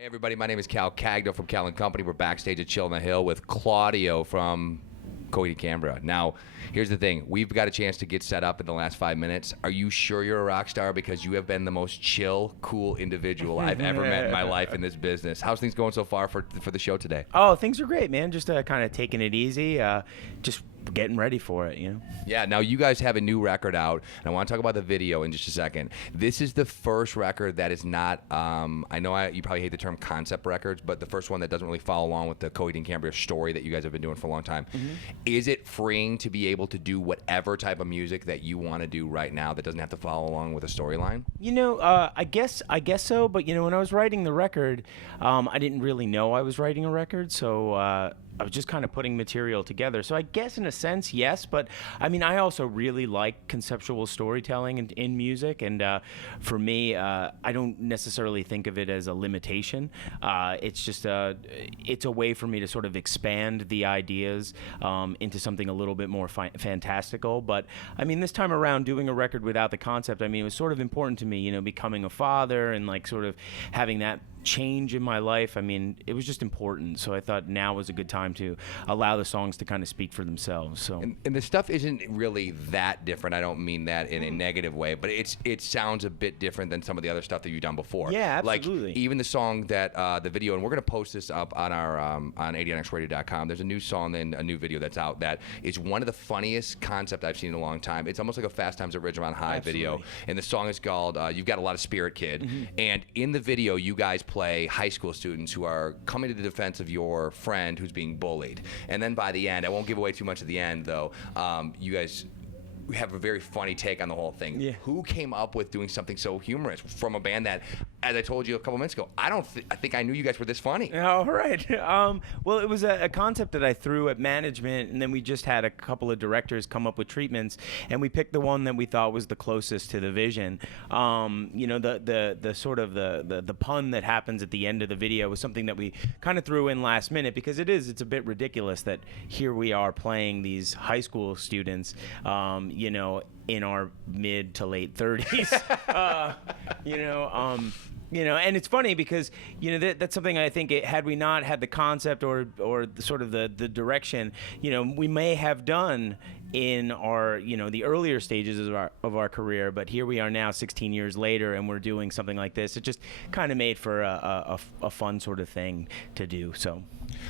Hey everybody, my name is Cal Cagdo from Cal & Company. We're backstage at Chill on the Hill with Claudio from Coheed, Cambria. Now, here's the thing. We've got a chance to get set up in the last 5 minutes. Are you sure you're a rock star? Because you have been the most chill, cool individual I've ever met in my life in this business. How's things going so far for the show today? Oh, things are great, man. Just kind of taking it easy. Just getting ready for it, you know? Yeah, now you guys have a new record out, and I want to talk about the video in just a second. This is the first record that is not, I know you probably hate the term concept records, but the first one that doesn't really follow along with the Coheed and Cambria story that you guys have been doing for a long time. Mm-hmm. Is it freeing to be able to do whatever type of music that you want to do right now that doesn't have to follow along with a storyline? You know, I guess so, but you know, when I was writing the record, I didn't really know I was writing a record, so I was just kind of putting material together. So I guess in a sense, yes, but I mean, I also really like conceptual storytelling in music, and for me, I don't necessarily think of it as a limitation. It's just it's a way for me to sort of expand the ideas into something a little bit more fantastical. But I mean, this time around, doing a record without the concept, I mean, it was sort of important to me, you know, becoming a father and like sort of having that change in my life. I mean, it was just important, so I thought now was a good time to allow the songs to kind of speak for themselves. So and the stuff isn't really that different. I don't mean that in a negative way, but it sounds a bit different than some of the other stuff that you've done before. Yeah, absolutely. Like even the song that the video, and we're gonna post this up on our on 89xradio.com. There's a new song and a new video that's out that is one of the funniest concept I've seen in a long time. It's almost like a Fast Times at Ridgemont High video, and the song is called "You've Got a Lot of Spirit, Kid." Mm-hmm. And in the video, you guys play high school students who are coming to the defense of your friend who's being bullied. And then by the end, I won't give away too much at the end though, you guys have a very funny take on the whole thing. Yeah. Who came up with doing something so humorous from a band that, as I told you a couple minutes ago, I think I knew you guys were this funny. Oh, right. Well, it was a concept that I threw at management, and then we just had a couple of directors come up with treatments, and we picked the one that we thought was the closest to the vision. You know, the sort of the pun that happens at the end of the video was something that we kind of threw in last minute, because it's a bit ridiculous that here we are playing these high school students, you know, in our mid to late 30s, you know, and it's funny because, you know, that's something I think had we not had the concept or the sort of the direction, you know, we may have done in our, you know, the earlier stages of our career, but here we are now 16 years later and we're doing something like this. It just kind of made for a fun sort of thing to do. So, all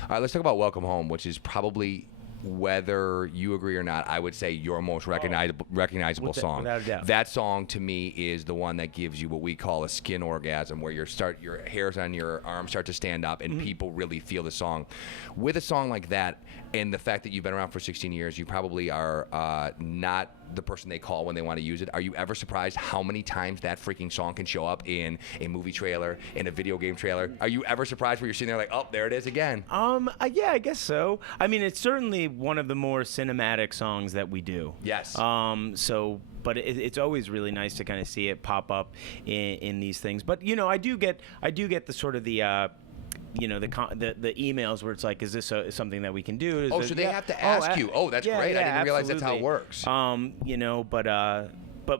right, let's talk about Welcome Home, which is probably, whether you agree or not, I would say your most recognizable song. Without a doubt. That song to me is the one that gives you what we call a skin orgasm, where your hairs on your arms start to stand up and people really feel the song. With a song like that, and the fact that you've been around for 16 years, you probably are not the person they call when they want to use it. Are you ever surprised how many times that freaking song can show up in a movie trailer, in a video game trailer? Are you ever surprised where you're sitting there like, oh, there it is again? Yeah, I guess so. I mean, it's certainly one of the more cinematic songs that we do. Yes. But it's always really nice to kind of see it pop up in these things. But you know, I do get the sort of the you know, the emails where it's like, is this something that we can do? So they have to ask you. Oh, that's great. I didn't realize that's how it works. You know, but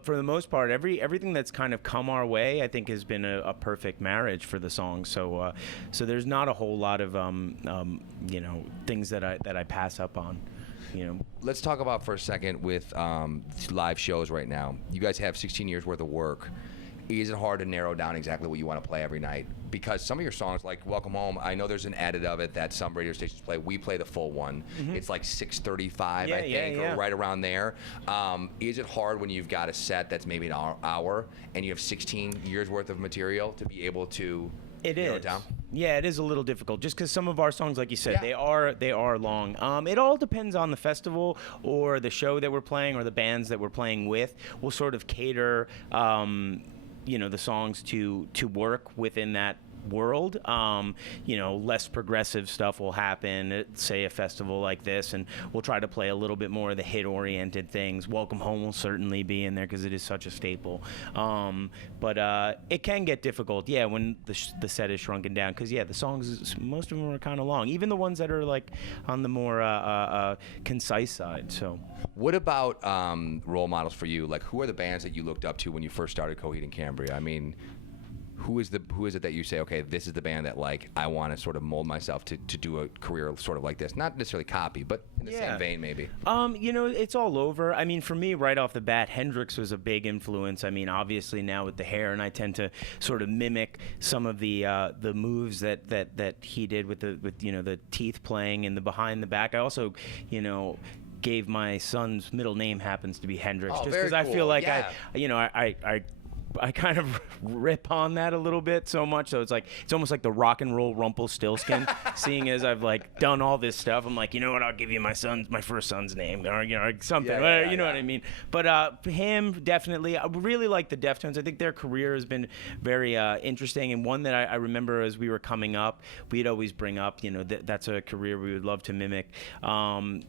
for the most part, everything that's kind of come our way, I think, has been a perfect marriage for the song. So there's not a whole lot of you know, things that I pass up on. You know. Let's talk about for a second with live shows right now. You guys have 16 years worth of work. Is it hard to narrow down exactly what you want to play every night? Because some of your songs, like Welcome Home, I know there's an edit of it that some radio stations play. We play the full one. Mm-hmm. It's like 6:35, I think, or right around there. Is it hard when you've got a set that's maybe an hour and you have 16 years worth of material to be able to narrow it down? Yeah, it is a little difficult, just because some of our songs, like you said, they are long. It all depends on the festival or the show that we're playing or the bands that we're playing with. We'll sort of cater you know, the songs to work within that world. You know, less progressive stuff will happen at, say, a festival like this, and we'll try to play a little bit more of the hit-oriented things. Welcome Home will certainly be in there because it is such a staple. But it can get difficult, when the set is shrunken down, because, the songs, most of them are kind of long, even the ones that are, like, on the more concise side. So, what about role models for you? Like, who are the bands that you looked up to when you first started Coheed and Cambria? I mean, who is it that you say, okay, this is the band that like I want to sort of mold myself to do a career sort of like this, not necessarily copy, but in the same vein maybe? You know, it's all over. I mean, for me, right off the bat, Hendrix was a big influence. I mean, obviously now with the hair, and I tend to sort of mimic some of the moves that he did with the teeth playing and the behind the back. I also, gave my son's middle name happens to be Hendrix, just because I feel like I kind of rip on that a little bit so much, so it's almost like the rock and roll Rumpelstiltskin. Seeing as I've like done all this stuff, I'm like, you know what? I'll give you my first son's name, or something. You know what I mean? But him definitely. I really like the Deftones. I think their career has been very interesting, and one that I remember as we were coming up, we'd always bring up, that's a career we would love to mimic. And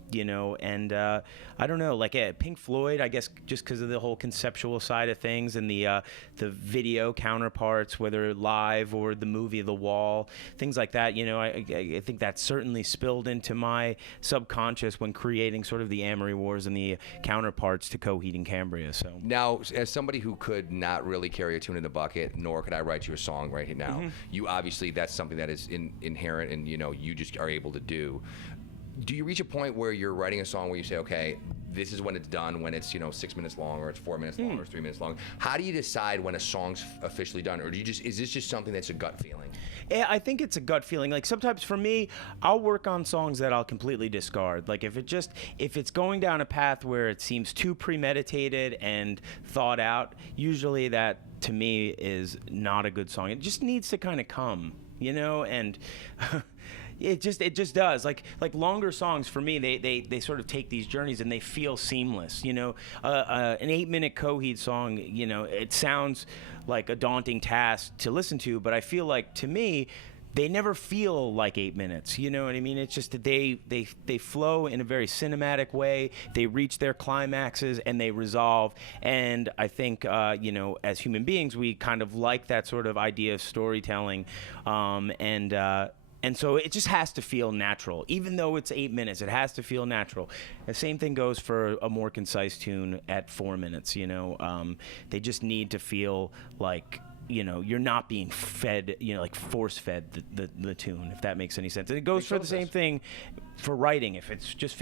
I don't know, like Pink Floyd, I guess, just because of the whole conceptual side of things and the video counterparts, whether live or the movie The Wall, things like that. I think that certainly spilled into my subconscious when creating sort of the Amory Wars and the counterparts to Coheed and Cambria. So now, as somebody who could not really carry a tune in the bucket, nor could I write you a song right now, you obviously, that's something that is inherent, and you just are able to do. Do you reach a point where you're writing a song where you say, okay, this is when it's done, when it's 6 minutes long, or it's 4 minutes long, or it's 3 minutes long? How do you decide when a song's officially done, or is this just something that's a gut feeling? Yeah, I think it's a gut feeling. Like sometimes for me, I'll work on songs that I'll completely discard. Like if it's going down a path where it seems too premeditated and thought out, usually that to me is not a good song. It just needs to kind of come, and It just does. Like longer songs for me, they sort of take these journeys and they feel seamless. An 8-minute Coheed song, it sounds like a daunting task to listen to, but I feel like, to me, they never feel like 8 minutes. You know what I mean? It's just that they flow in a very cinematic way. They reach their climaxes and they resolve. And I think, as human beings, we kind of like that sort of idea of storytelling. And so it just has to feel natural. Even though it's 8 minutes, it has to feel natural. The same thing goes for a more concise tune at 4 minutes, They just need to feel like, you're not being fed, like force-fed the tune, if that makes any sense. And it goes for the same thing for writing. If it's just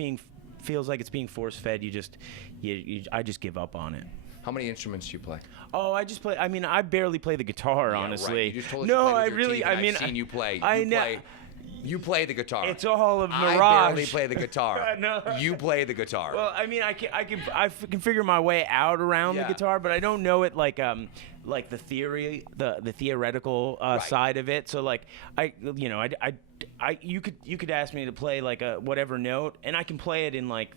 feels like it's being force-fed, I just give up on it. How many instruments do you play? Oh, I just play. I mean, I barely play the guitar, honestly. Right. You just told us no, you play with I your really. teeth, I and mean, I've seen you play. You play the guitar. It's all of mirage. I barely play the guitar. No. You play the guitar. Well, I mean, I can figure my way out around the guitar, but I don't know it like the theory, the theoretical side of it. So like you could ask me to play like a whatever note, and I can play it in like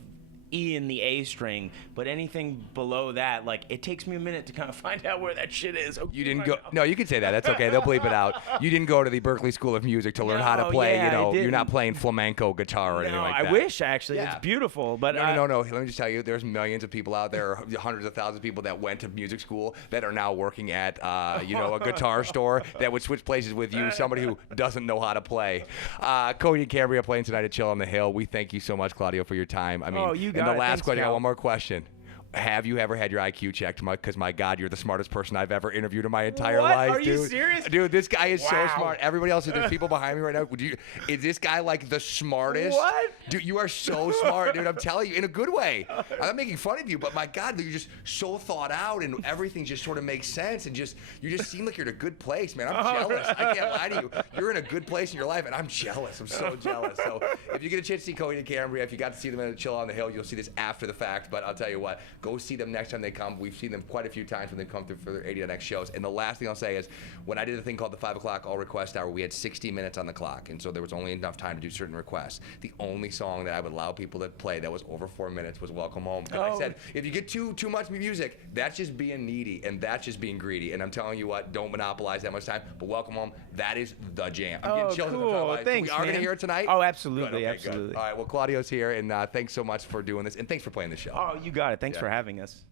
E and the A string, but anything below that, like, it takes me a minute to kind of find out where that shit is. Okay, you didn't go. No, you can say that. That's okay. They'll bleep it out. You didn't go to the Berklee School of Music to learn how to play. You're not playing flamenco guitar or anything like that. I wish actually. Yeah. It's beautiful, but no. Let me just tell you, there's millions of people out there, hundreds of thousands of people that went to music school that are now working at a guitar store that would switch places with you, somebody who doesn't know how to play. Coheed and Cambria playing tonight at Chill on the Hill. We thank you so much, Claudio, for your time. I mean, you got and the it. last Thanks, question. I Cal. got one more question. Have you ever had your IQ checked? Because my God, you're the smartest person I've ever interviewed in my entire life, Are dude. you serious? Dude, this guy is so smart. Everybody else, there's people behind me right now. Is this guy like the smartest? What? Dude, you are so smart, dude. I'm telling you, in a good way. I'm not making fun of you, but my God, you're just so thought out, and everything just sort of makes sense, and you just seem like you're in a good place, man. I'm jealous. I can't lie to you. You're in a good place in your life, and I'm jealous. I'm so jealous. So if you get a chance to see Coheed and Cambria, if you got to see them at Chill on the Hill, you'll see this after the fact. But I'll tell you what, go see them next time they come. We've seen them quite a few times when they come through for their 80 next shows. And the last thing I'll say is, when I did a thing called the 5 o'clock all request hour, we had 60 minutes on the clock, and so there was only enough time to do certain requests. The only song that I would allow people to play that was over 4 minutes was Welcome Home. And I said, if you get too much music, that's just being needy, and that's just being greedy. And I'm telling you what, don't monopolize that much time. But Welcome Home, that is the jam. I'm getting chills. Cool. Thanks, so we are going to hear it tonight? Oh, absolutely, good. Okay, absolutely. good. All right, well, Claudio's here, and thanks so much for doing this, and thanks for playing the show. Oh, you got it. Thanks for having us.